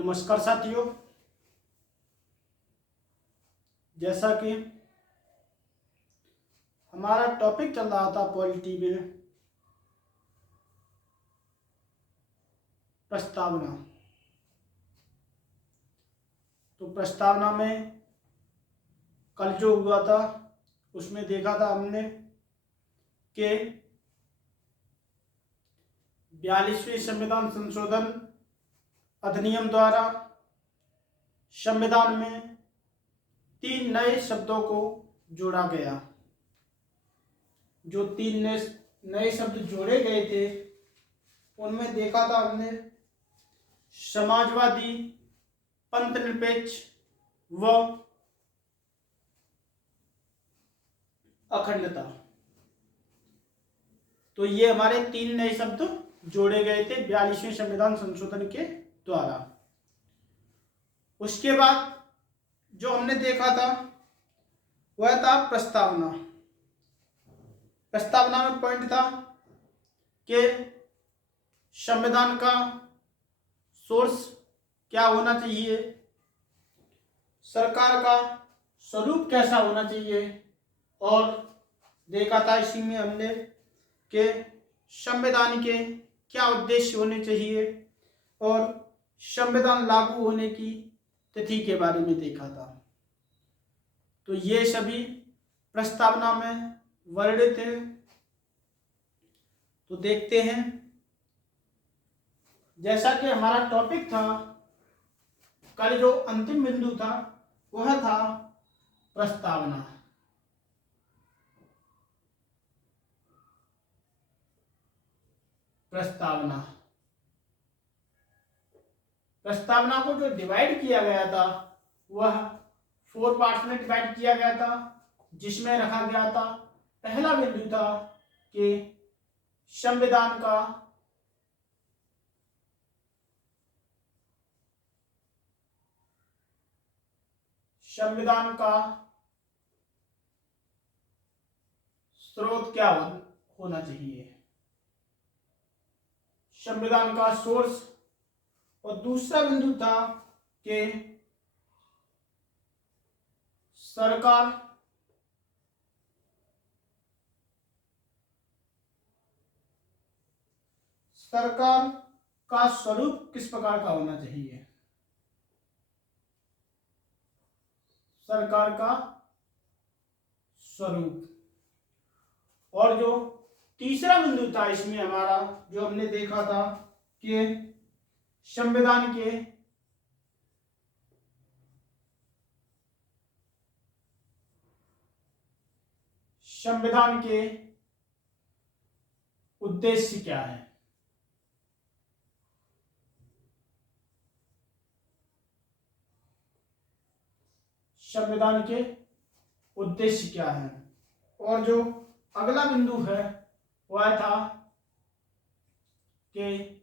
नमस्कार साथियों, जैसा कि हमारा टॉपिक चल रहा था पॉलिटी में प्रस्तावना। तो प्रस्तावना में कल जो हुआ था उसमें देखा था हमने कि 42वें संविधान संशोधन अधिनियम द्वारा संविधान में 3 नए शब्दों को जोड़ा गया। जो 3 नए शब्द जोड़े गए थे उनमें देखा था हमने समाजवादी, पंथनिरपेक्ष व अखंडता। तो ये हमारे 3 नए शब्द जोड़े गए थे 42वें संविधान संशोधन के द्वारा। उसके बाद जो हमने देखा था वह था प्रस्तावना। प्रस्तावना में पॉइंट था कि संविधान का सोर्स क्या होना चाहिए, सरकार का स्वरूप कैसा होना चाहिए, और देखा था इसी में हमने कि संविधान के क्या उद्देश्य होने चाहिए और संविधान लागू होने की तिथि के बारे में देखा था। तो ये सभी प्रस्तावना में वर्णित है। तो देखते हैं, जैसा कि हमारा टॉपिक था कल, जो अंतिम बिंदु था वह था प्रस्तावना। प्रस्तावना को जो डिवाइड किया गया था वह 4 पार्ट्स में डिवाइड किया गया था, जिसमें रखा गया था पहला बिंदु था कि संविधान का स्रोत क्या होना चाहिए, संविधान का सोर्स। और दूसरा बिंदु था कि सरकार का स्वरूप किस प्रकार का होना चाहिए, सरकार का स्वरूप। और जो तीसरा बिंदु था इसमें हमारा, जो हमने देखा था कि संविधान के उद्देश्य क्या है। संविधान के उद्देश्य क्या है। और जो अगला बिंदु है वह था कि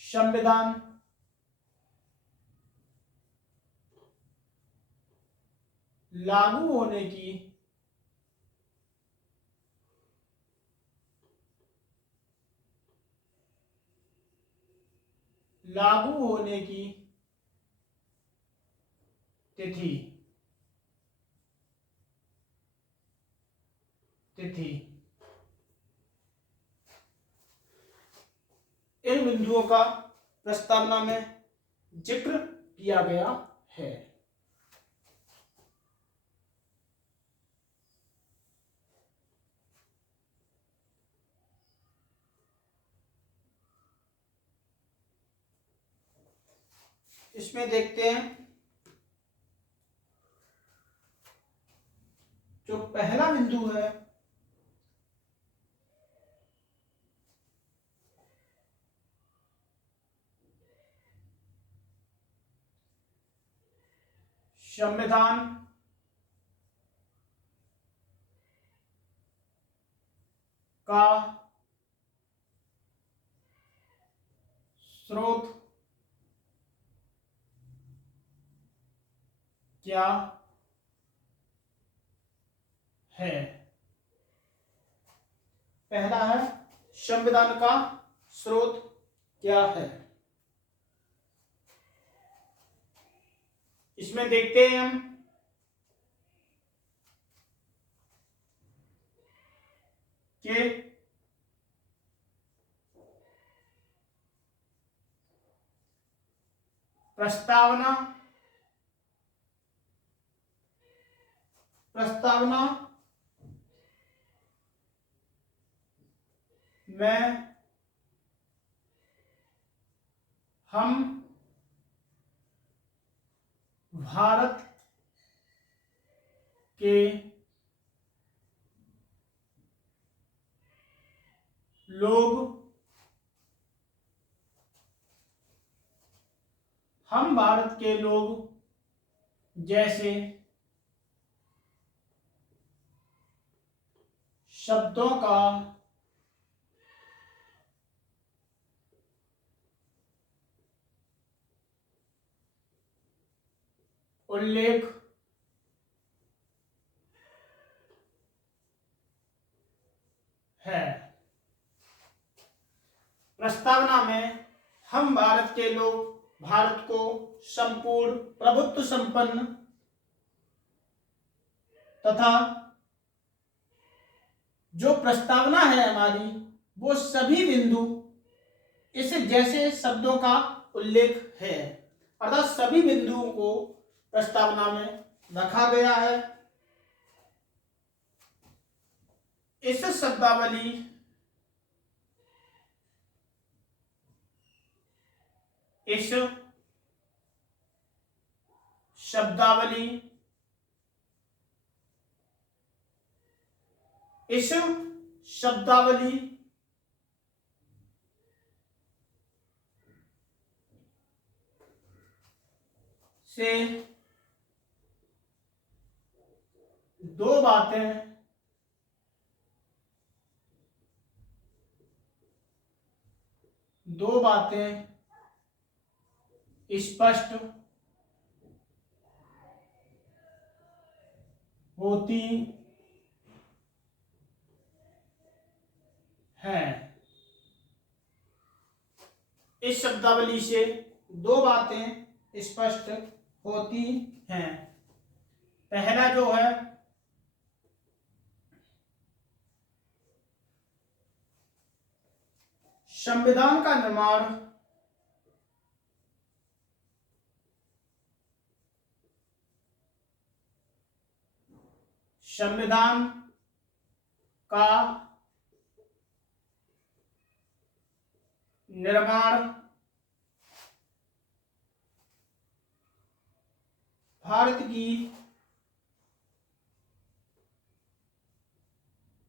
संविधान लागू होने की तिथि। इन बिंदुओं का प्रस्तावना में जिक्र किया गया है। इसमें देखते हैं, जो पहला बिंदु है संविधान का स्रोत क्या है। पहला है संविधान का स्रोत क्या है। इसमें देखते हैं हम कि प्रस्तावना में हम भारत के लोग जैसे शब्दों का उल्लेख है। प्रस्तावना में हम भारत के लोग भारत को संपूर्ण प्रभुत्व संपन्न तथा जो प्रस्तावना है हमारी वो सभी बिंदु इस जैसे शब्दों का उल्लेख है, अर्थात सभी बिंदुओं को प्रस्तावना में रखा गया है। इस शब्दावली से दो बातें स्पष्ट होती हैं। इस शब्दावली से दो बातें स्पष्ट होती हैं। पहला जो है संविधान का निर्माण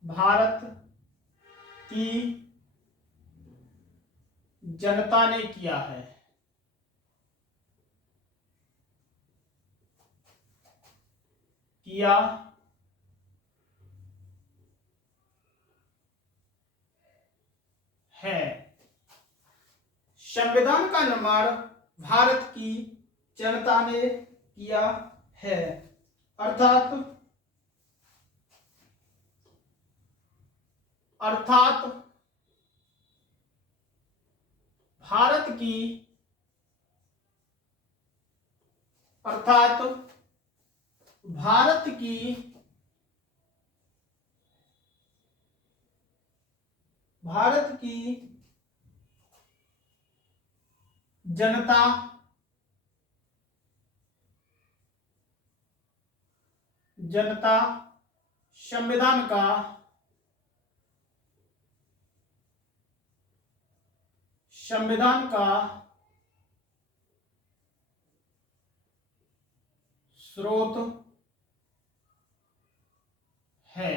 भारत की जनता ने किया है। संविधान का निर्माण भारत की जनता ने किया है, अर्थात भारत की जनता संविधान का स्रोत है।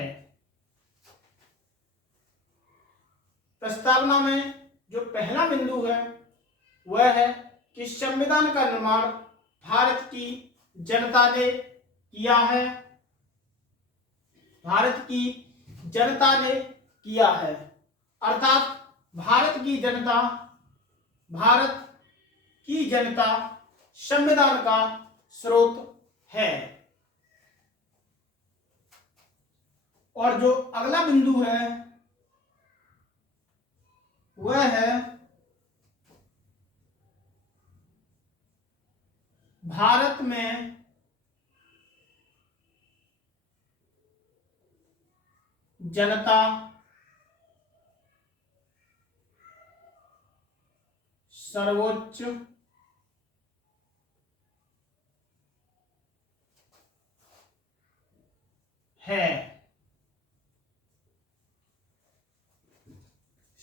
प्रस्तावना में जो पहला बिंदु है वह है कि संविधान का निर्माण भारत की जनता ने किया है। अर्थात भारत की जनता संविधान का स्रोत है। और जो अगला बिंदु है वह है भारत में जनता सर्वोच्च है।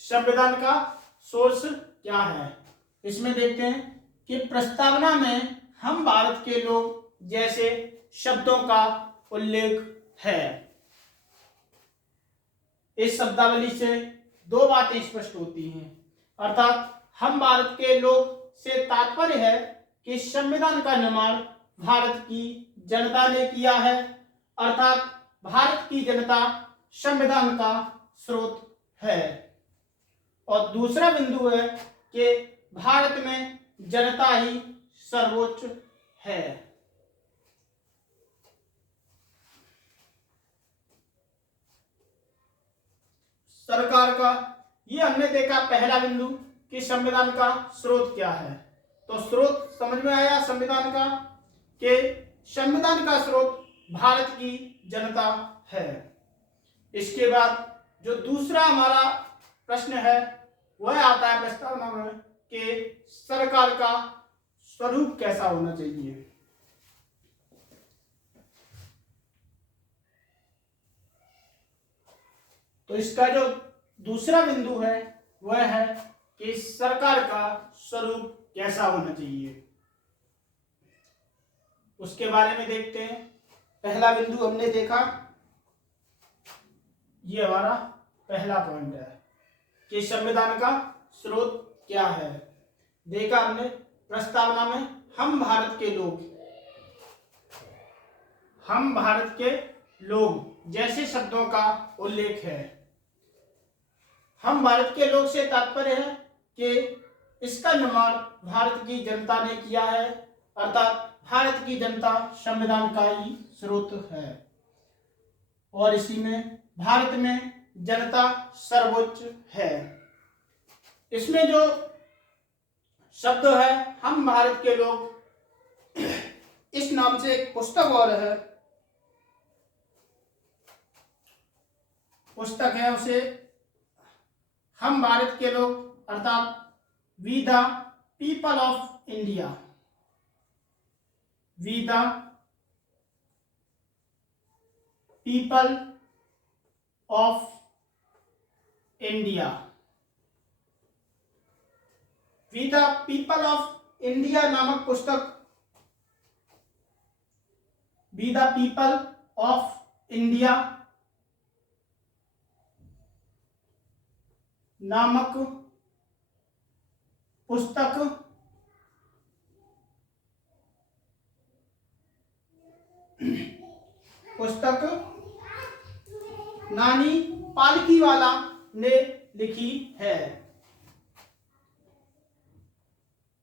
संविधान का सोर्स क्या है, इसमें देखते हैं कि प्रस्तावना में हम भारत के लोग जैसे शब्दों का उल्लेख है। इस शब्दावली से दो बातें स्पष्ट होती हैं, अर्थात हम भारत के लोग से तात्पर्य है कि संविधान का निर्माण भारत की जनता ने किया है, अर्थात भारत की जनता संविधान का स्रोत है। और दूसरा बिंदु है कि भारत में जनता ही सर्वोच्च है। सरकार का, ये हमने देखा पहला बिंदु कि संविधान का स्रोत क्या है। तो स्रोत समझ में आया संविधान का, कि संविधान का स्रोत भारत की जनता है। इसके बाद जो दूसरा हमारा प्रश्न है वह आता है प्रस्तावना में कि सरकार का स्वरूप कैसा होना चाहिए। तो इसका जो दूसरा बिंदु है वह है कि सरकार का स्वरूप कैसा होना चाहिए, उसके बारे में देखते हैं। पहला बिंदु हमने देखा, ये हमारा पहला पॉइंट है कि संविधान का स्रोत क्या है। देखा हमने प्रस्तावना में हम भारत के लोग जैसे शब्दों का उल्लेख है। हम भारत के लोग से तात्पर्य है कि इसका निर्माण भारत की जनता ने किया है, अर्थात भारत की जनता संविधान का ही स्रोत है। और इसी में भारत में जनता सर्वोच्च है। इसमें जो शब्द है हम भारत के लोग, इस नाम से एक पुस्तक और है, पुस्तक है उसे हम भारत के लोग अर्थात we the people of India, we the people of India, we the people of India नामक पुस्तक, we the people of India नामक पुस्तक नानी पालकीवाला ने लिखी है।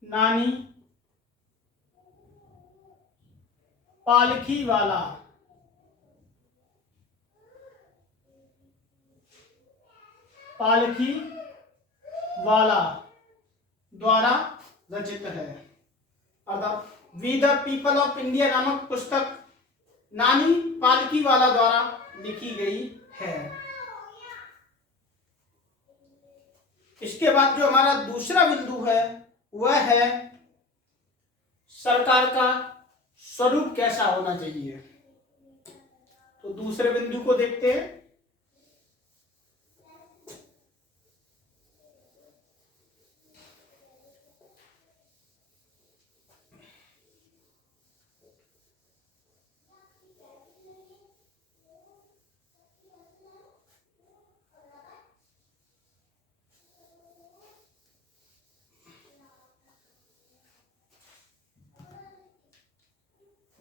नानी पालकीवाला द्वारा रचित है, अर्थात we the people of India नामक पुस्तक नानी पालकीवाला द्वारा लिखी गई है। इसके बाद जो हमारा दूसरा बिंदु है वह है सरकार का स्वरूप कैसा होना चाहिए। तो दूसरे बिंदु को देखते हैं।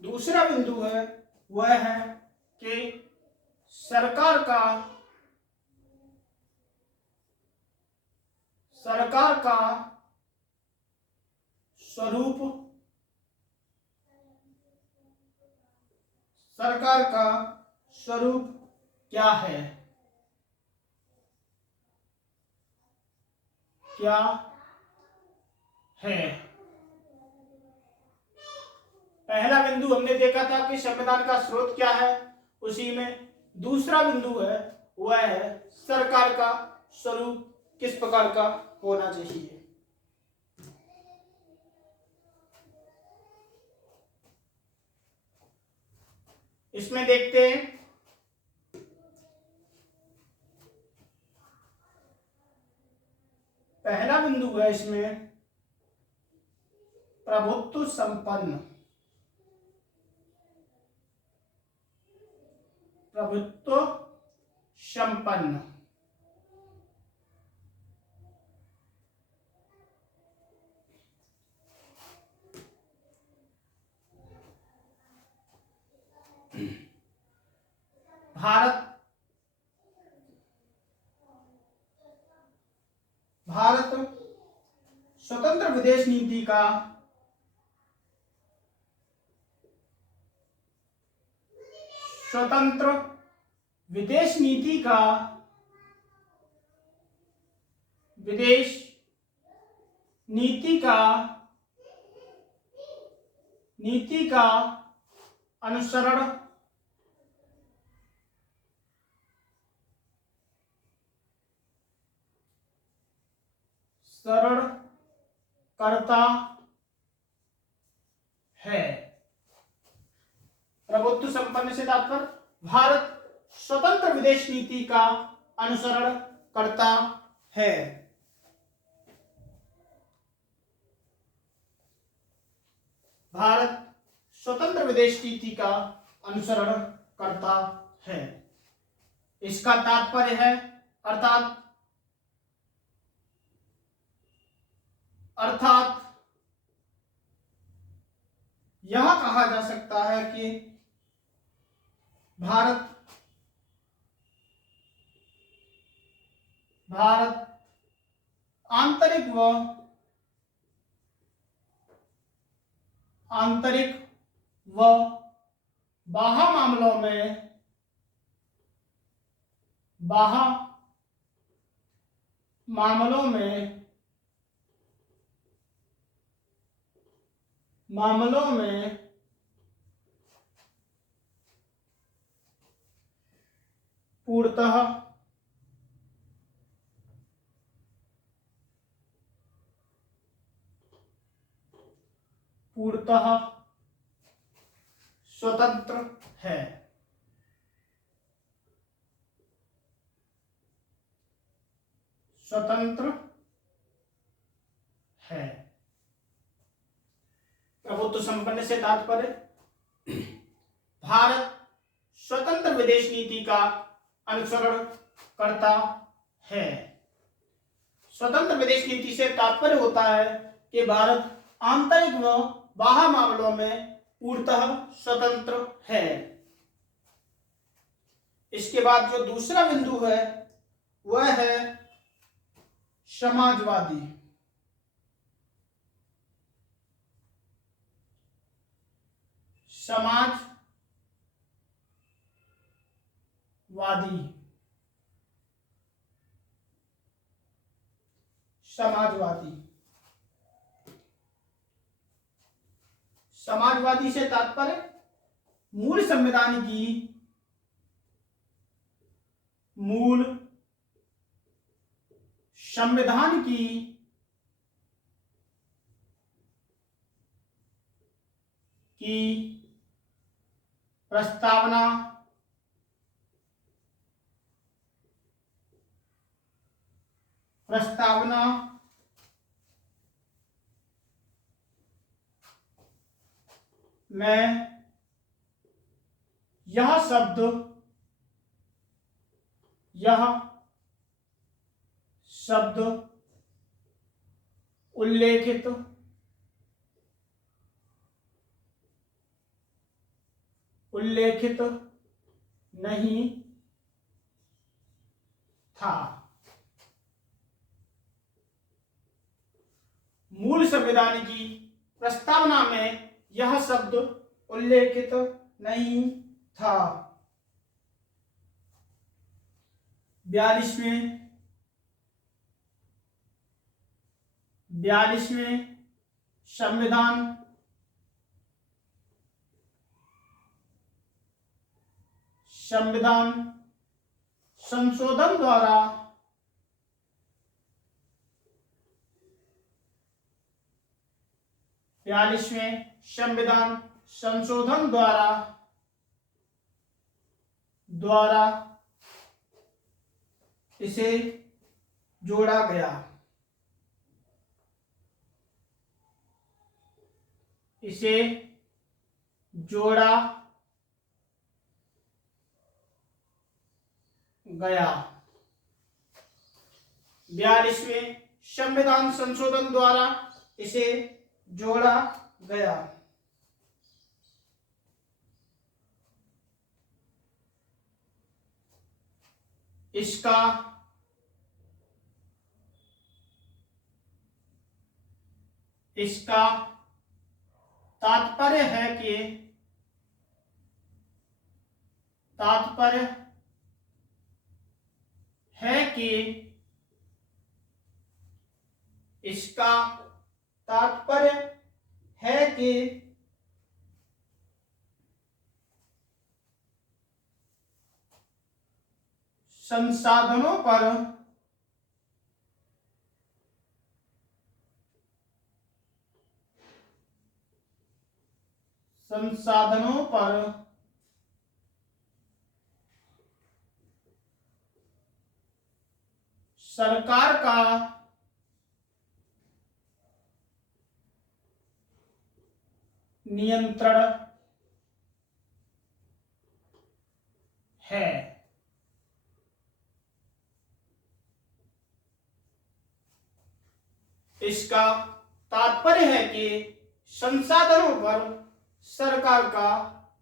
दूसरा बिंदु है वह है कि सरकार का स्वरूप, सरकार का स्वरूप क्या है, क्या है। पहला बिंदु हमने देखा था कि संविधान का स्रोत क्या है, उसी में दूसरा बिंदु है वह है सरकार का स्वरूप किस प्रकार का होना चाहिए। इसमें देखते हैं पहला बिंदु है इसमें प्रभुत्व संपन्न, प्रभुत्व संपन्न। भारत स्वतंत्र विदेश नीति का स्वतंत्र विदेश नीति का विदेश नीति का अनुसरण करता है। प्रभुत्व संपन्न से तात्पर्य भारत स्वतंत्र विदेश नीति का अनुसरण करता है। भारत स्वतंत्र विदेश नीति का अनुसरण करता है। इसका तात्पर्य है अर्थात यह कहा जा सकता है कि भारत आंतरिक व बाह्य मामलों में पूर्णतः स्वतंत्र है। प्रभुत्व संपन्न से तात्पर्य भारत स्वतंत्र विदेश नीति का अनुसरण करता है। स्वतंत्र विदेश नीति से तात्पर्य होता है कि भारत आंतरिक व बाह्य मामलों में पूर्णतः स्वतंत्र है। इसके बाद जो दूसरा बिंदु है वह है समाजवादी। समाजवादी से तात्पर्य मूल संविधान की प्रस्तावना में यह शब्द उल्लेखित नहीं था। मूल संविधान की प्रस्तावना में यह शब्द उल्लेखित नहीं था। 42वें संविधान संविधान संशोधन द्वारा बयालीसवें संविधान संशोधन द्वारा इसे जोड़ा गया। इसे जोड़ा गया। 42वें संविधान संशोधन द्वारा इसे जोड़ा गया। इसका तात्पर्य है कि इसका तात्पर्य है कि संसाधनों पर सरकार का नियंत्रण है। इसका तात्पर्य है कि संसाधनों पर सरकार का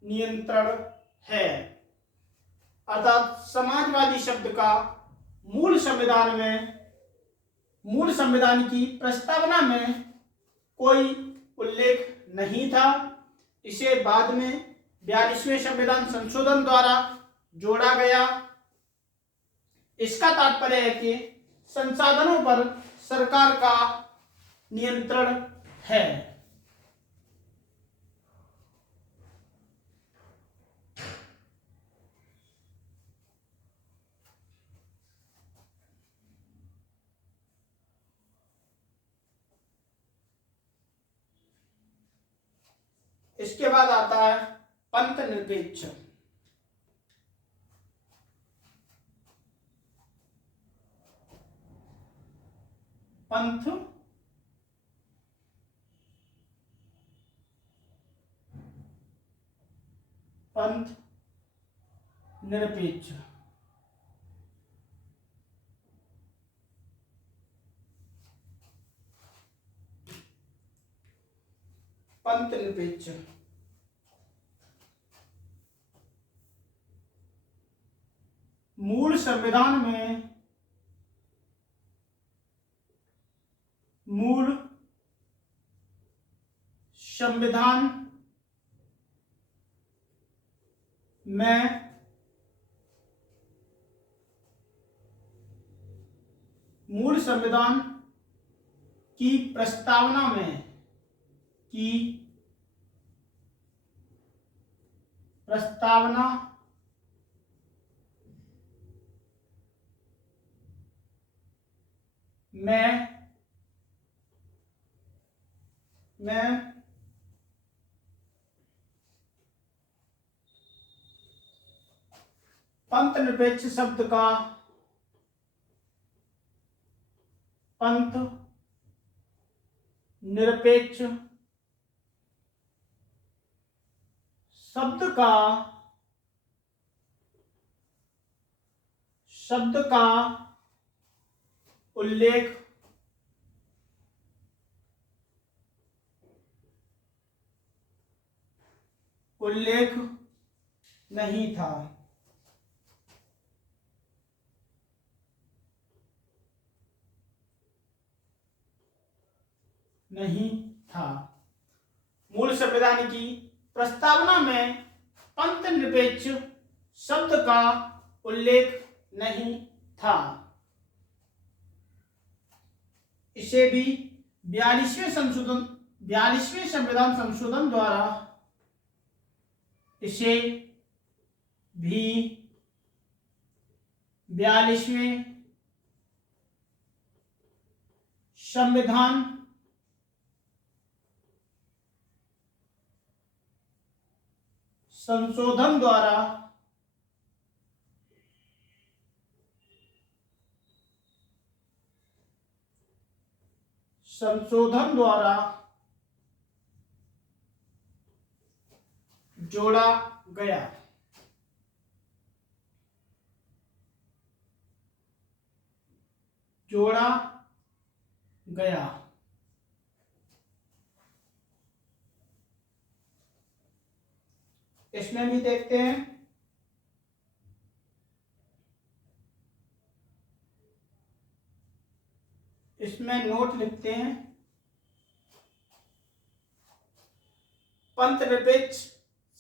नियंत्रण है। अर्थात समाजवादी शब्द का मूल संविधान की प्रस्तावना में कोई उल्लेख नहीं था। इसे बाद में 42वें संविधान संशोधन द्वारा जोड़ा गया। इसका तात्पर्य है कि संसाधनों पर सरकार का नियंत्रण है। इसके बाद आता है पंथ निरपेक्ष। पंथ निरपेक्ष। पंथ निरपेक्ष मूल संविधान की प्रस्तावना में पंथ निरपेक्ष शब्द का पंथ निरपेक्ष शब्द का उल्लेख नहीं था। मूल संविधान की प्रस्तावना में पंथ निरपेक्ष शब्द का उल्लेख नहीं था। इसे भी 42वें संविधान संशोधन द्वारा इसे भी 42वें संविधान संशोधन द्वारा जोड़ा गया। इसमें भी देखते हैं, इसमें नोट लिखते हैं, पंथ निरपेक्ष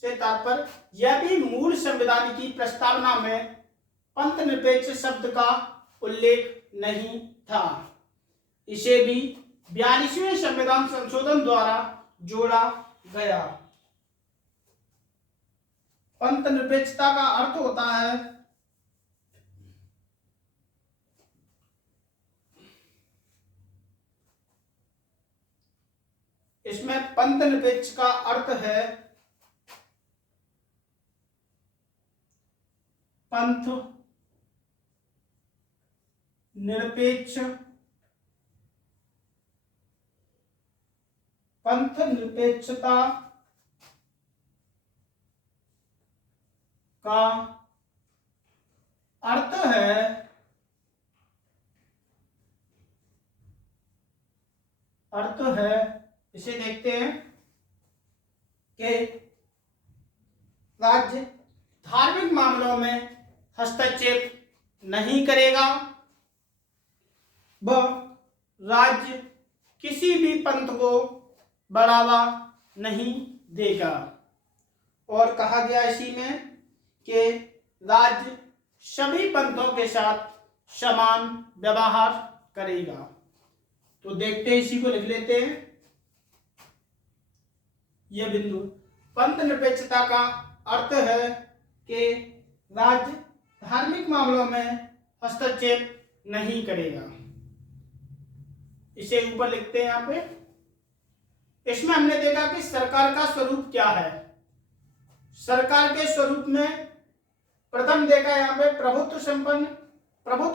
से तात्पर्य, यह भी मूल संविधान की प्रस्तावना में पंथ निरपेक्ष शब्द का उल्लेख नहीं था। इसे भी 42वें संविधान संशोधन द्वारा जोड़ा गया। पंथ निरपेक्षता का अर्थ होता है इसमें पंथ निरपेक्ष का अर्थ है पंथ निरपेक्षता का अर्थ है, इसे देखते हैं कि राज्य धार्मिक मामलों में हस्तक्षेप नहीं करेगा, व राज्य किसी भी पंथ को बढ़ावा नहीं देगा। और कहा गया इसी में कि राज्य सभी पंथों के साथ समान व्यवहार करेगा। तो देखते हैं, इसी को लिख लेते हैं, यह बिंदु। पंथ निरपेक्षता का अर्थ है कि राज्य धार्मिक मामलों में हस्तक्षेप नहीं करेगा। इसे ऊपर लिखते हैं यहाँ पे। इसमें हमने देखा कि सरकार का स्वरूप क्या है। सरकार के स्वरूप में प्रथम देखा यहाँ पे प्रभुत्व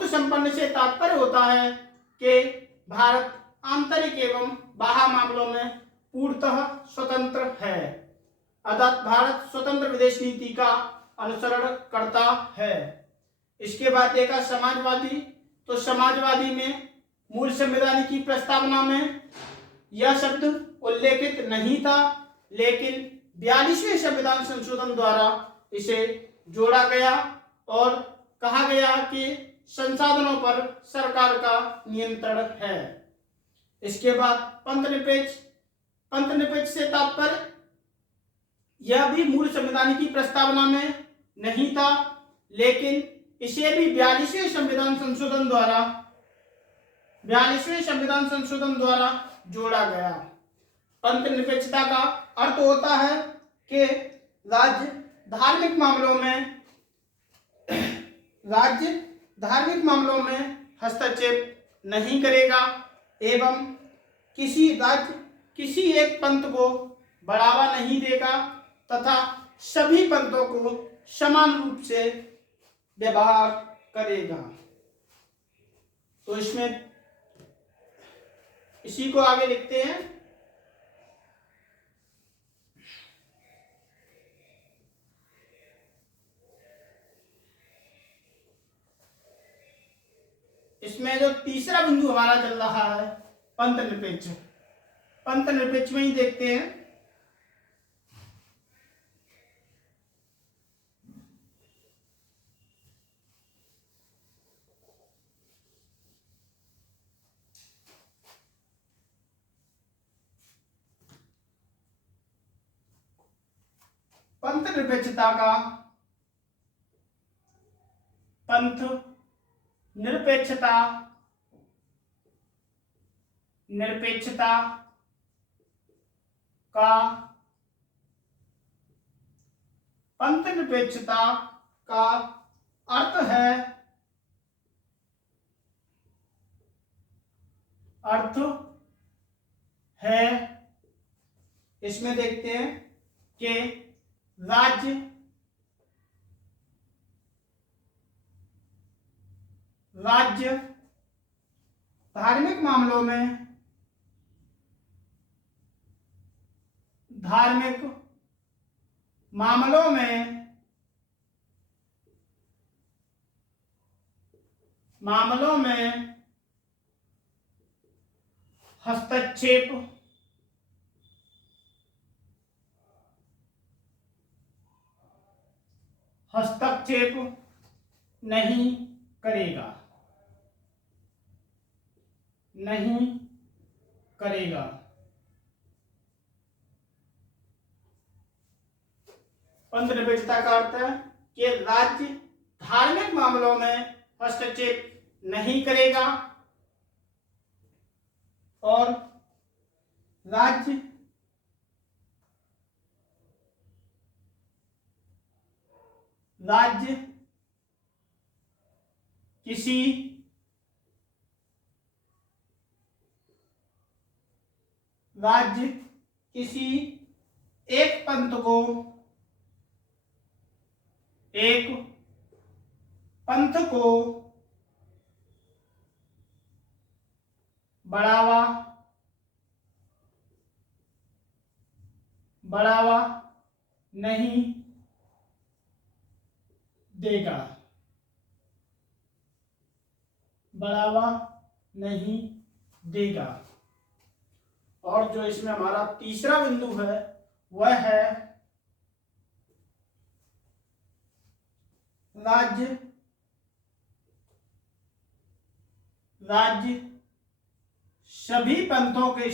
संपन्न से तात्पर्य होता है कि भारत आंतरिक एवं बाह्य मामलों में पूर्णतः स्वतंत्र है, अर्थात भारत स्वतंत्र विदेश नीति का अनुसरण करता है। इसके बाद देखा समाजवादी, तो समाजवादी में मूल संविधान की प्रस्तावना में यह शब्द उल्लेखित नहीं था, लेकिन 42वें संविधान संशोधन द्वारा इसे जोड़ा गया और कहा गया कि संसाधनों पर सरकार का नियंत्रण है। इसके बाद पंथ निरपेक्ष से तात्पर्य, यह भी मूल संविधान की प्रस्तावना में नहीं था, लेकिन इसे भी 42वें संविधान संशोधन द्वारा जोड़ा गया। पंथ निरपेक्षता का अर्थ होता है कि राज्य धार्मिक मामलों में हस्तक्षेप नहीं करेगा एवं किसी एक पंथ को बढ़ावा नहीं देगा तथा सभी पंथों को समान रूप से व्यवहार करेगा। तो इसमें इसी को आगे लिखते हैं। इसमें जो तीसरा बिंदु हमारा चल रहा है पंथ निरपेक्ष में ही देखते हैं। पंथ निरपेक्षता का अर्थ है। इसमें देखते हैं कि राज्य धार्मिक मामलों में हस्तक्षेप नहीं करेगा। पंद्रहवें का अर्थ है कि राज्य धार्मिक मामलों में हस्तक्षेप नहीं करेगा और राज्य किसी एक पंथ को बढ़ावा नहीं देगा। और जो इसमें हमारा तीसरा बिंदु है वह है राज्य सभी पंथों के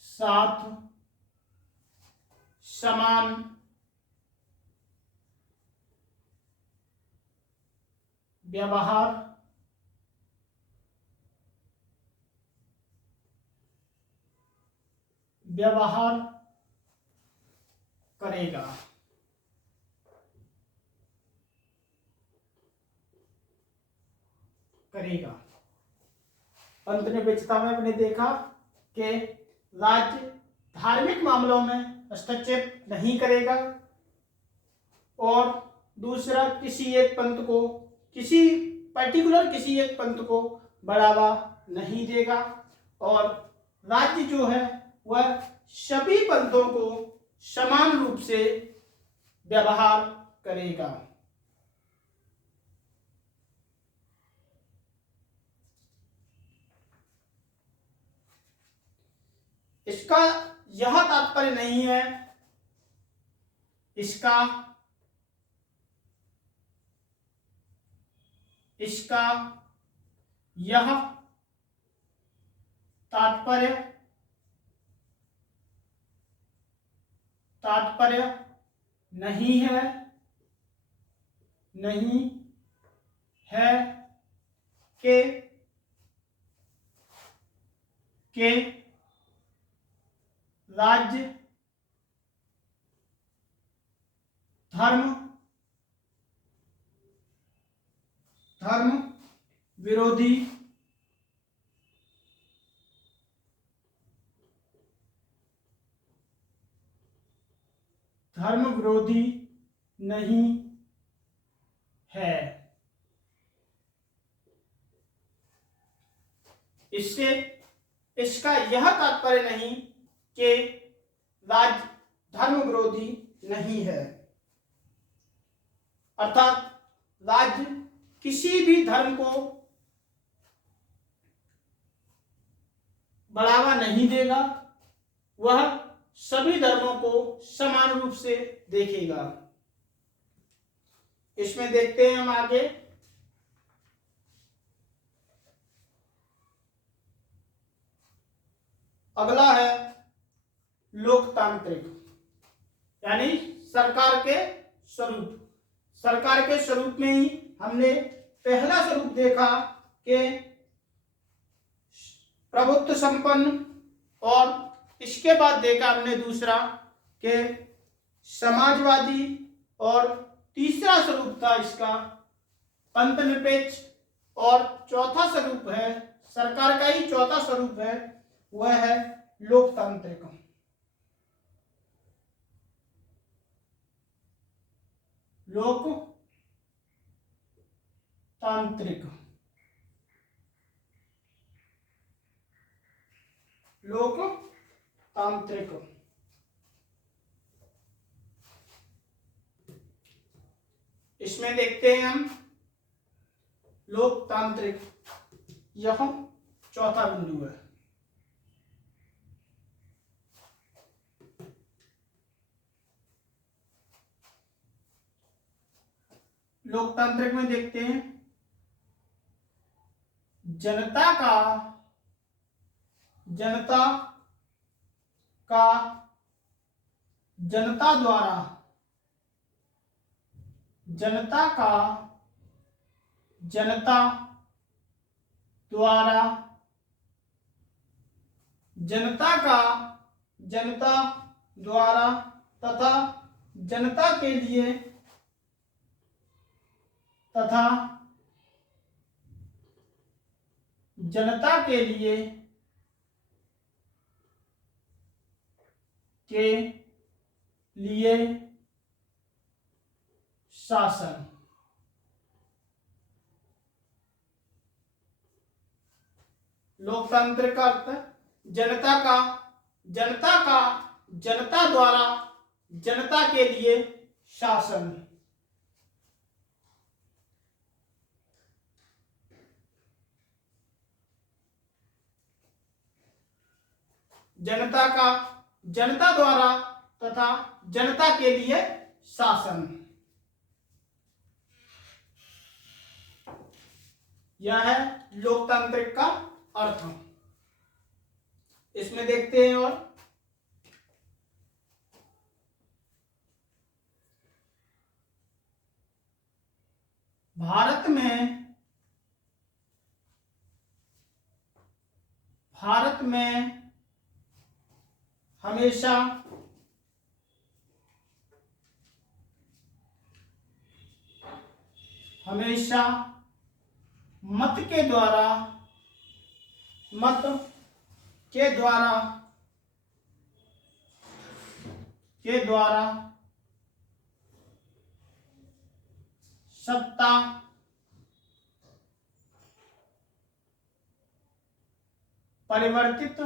साथ समान व्यवहार करेगा। अंत में विचता में हमने देखा कि राज्य धार्मिक मामलों में हस्तक्षेप नहीं करेगा और दूसरा किसी एक पंथ को बढ़ावा नहीं देगा और राज्य जो है वह सभी पंथों को समान रूप से व्यवहार करेगा। इसका यह तात्पर्य नहीं है इसका यह तात्पर्य नहीं है कि राज्य धर्म विरोधी नहीं है। इससे इसका यह तात्पर्य नहीं कि राज्य धर्म विरोधी नहीं है, अर्थात राज्य किसी भी धर्म को बढ़ावा नहीं देगा, वह सभी धर्मों को समान रूप से देखेगा। इसमें देखते हैं हम आगे अगला है लोकतांत्रिक, यानी सरकार के स्वरूप में ही हमने पहला स्वरूप देखा कि प्रभुत्व संपन्न, और इसके बाद देखा हमने दूसरा कि समाजवादी, और तीसरा स्वरूप था इसका पंथ निरपेक्ष, और चौथा स्वरूप है सरकार का ही चौथा स्वरूप है वह है लोकतांत्रिक। लोकतांत्रिक लोकतांत्रिक इसमें देखते हैं हम लोकतांत्रिक, यह चौथा बिंदु है। लोकतांत्रिक में देखते हैं जनता का जनता द्वारा जनता द्वारा तथा जनता के लिए शासन। लोकतंत्र का अर्थ जनता द्वारा जनता के लिए शासन। जनता द्वारा तथा जनता के लिए शासन, यह है लोकतांत्रिक का अर्थ। इसमें देखते हैं और भारत में हमेशा मत के द्वारा सत्ता परिवर्तित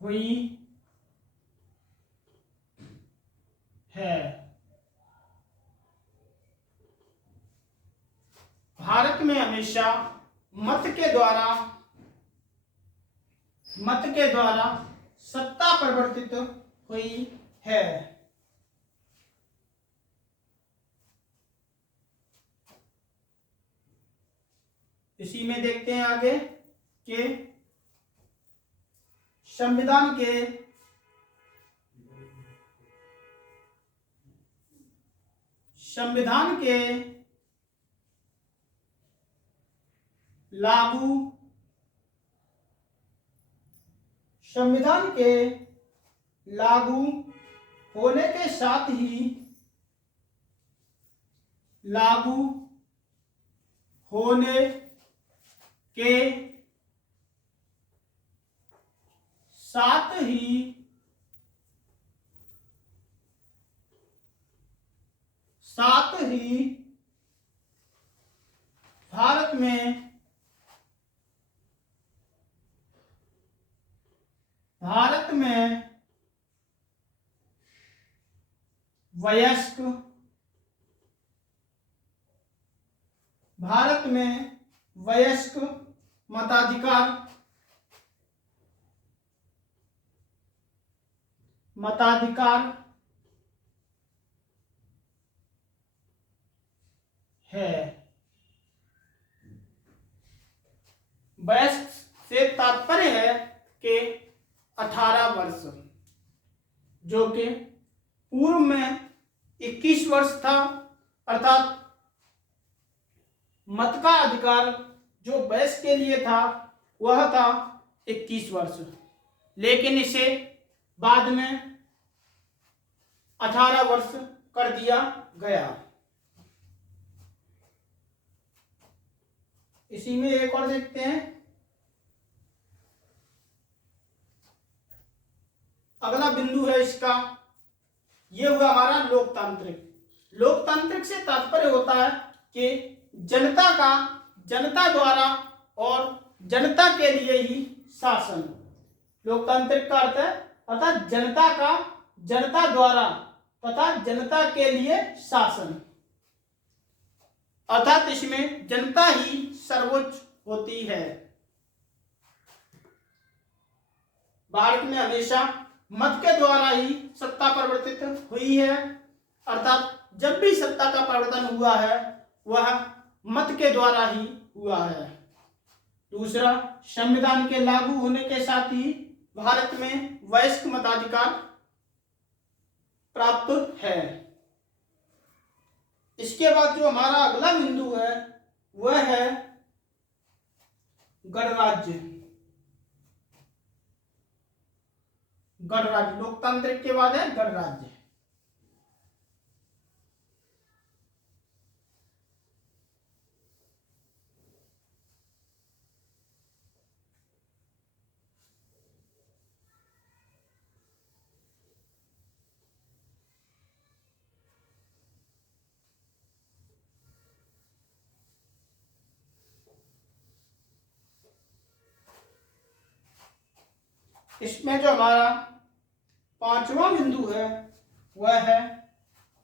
हुई है। भारत में हमेशा मत के द्वारा सत्ता परिवर्तित हुई है। इसी में देखते हैं आगे कि संविधान के लागू होने के साथ ही भारत में वयस्क मताधिकार है। वयस्क से तात्पर्य है कि 18 वर्ष, जो कि पूर्व में 21 वर्ष था, अर्थात मत का अधिकार जो वयस्क के लिए था वह था 21 वर्ष, लेकिन इसे बाद में 18 वर्ष कर दिया गया। इसी में एक और देखते हैं। अगला बिंदु है इसका, ये हुआ हमारा लोकतांत्रिक। लोकतांत्रिक से तात्पर्य होता है कि जनता द्वारा और जनता के लिए ही शासन। लोकतांत्रिक का अर्थ है अर्थात जनता द्वारा तथा जनता के लिए शासन, अर्थात इसमें जनता ही सर्वोच्च होती है। भारत में हमेशा मत के द्वारा ही सत्ता परिवर्तित हुई है, अर्थात जब भी सत्ता का परिवर्तन हुआ है वह मत के द्वारा ही हुआ है। दूसरा, संविधान के लागू होने के साथ ही भारत में वयस्क मताधिकार प्राप्त है। इसके बाद जो हमारा अगला बिंदु है वह है गणराज्य। गणराज्य लोकतांत्रिक के बाद है गणराज्य। इसमें जो हमारा पांचवा बिंदु है वह है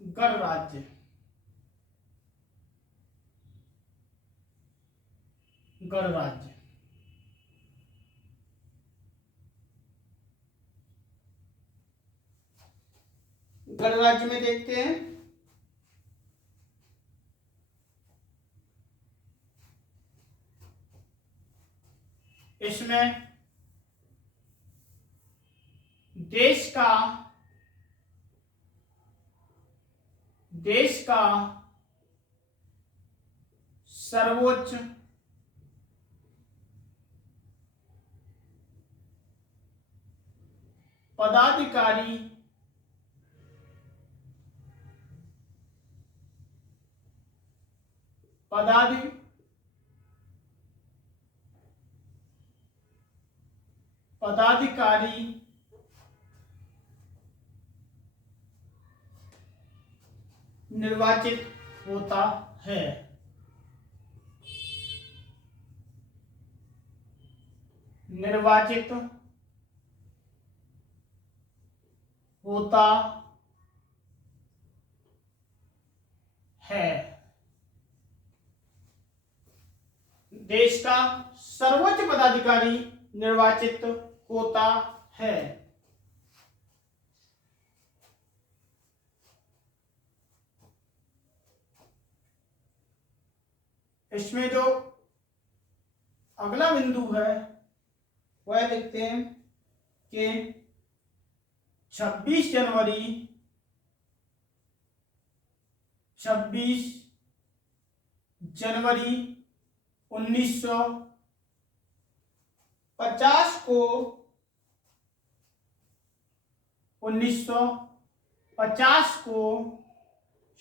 गणराज्य। गणराज्य गणराज्य में देखते हैं। इसमें देश का सर्वोच्च पदाधिकारी निर्वाचित होता है। निर्वाचित होता है। देश का सर्वोच्च पदाधिकारी निर्वाचित होता है। इसमें जो अगला बिंदु है वह लिखते हैं कि 26 जनवरी 1950 को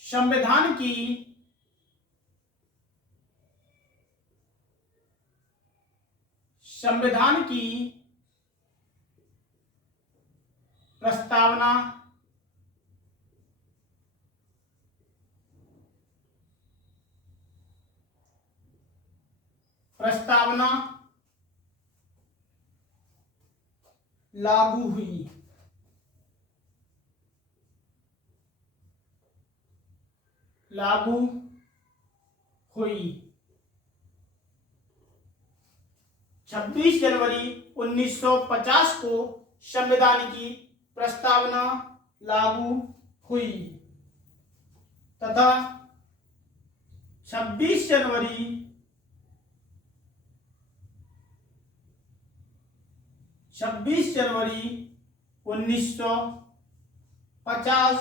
संविधान की प्रस्तावना लागू हुई। 26 जनवरी 1950 को संविधान की प्रस्तावना लागू हुई तथा 26 जनवरी 1950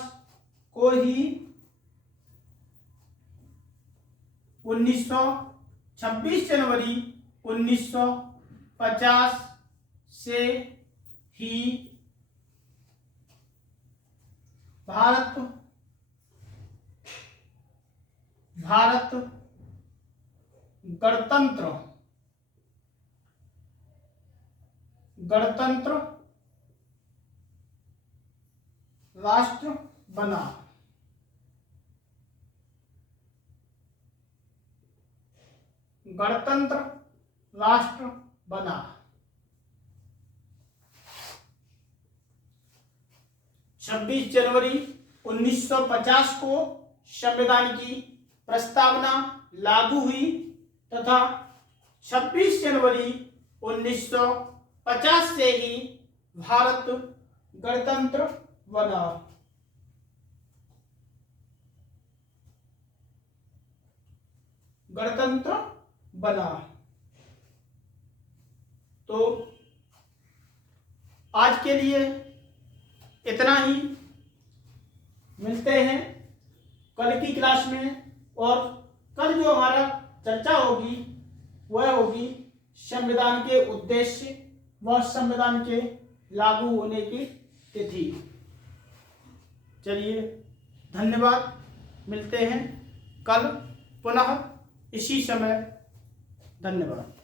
को ही 26 जनवरी 1950 से ही भारत गणतंत्र राष्ट्र बना। गणतंत्र राष्ट्र बना। 26 जनवरी 1950 को संविधान की प्रस्तावना लागू हुई तथा 26 जनवरी 1950 से ही भारत गणतंत्र बना। गणतंत्र बना। तो आज के लिए इतना ही। मिलते हैं कल की क्लास में, और कल जो हमारा चर्चा होगी वह होगी संविधान के उद्देश्य व संविधान के लागू होने की तिथि। चलिए, धन्यवाद। मिलते हैं कल पुनः इसी समय। धन्यवाद।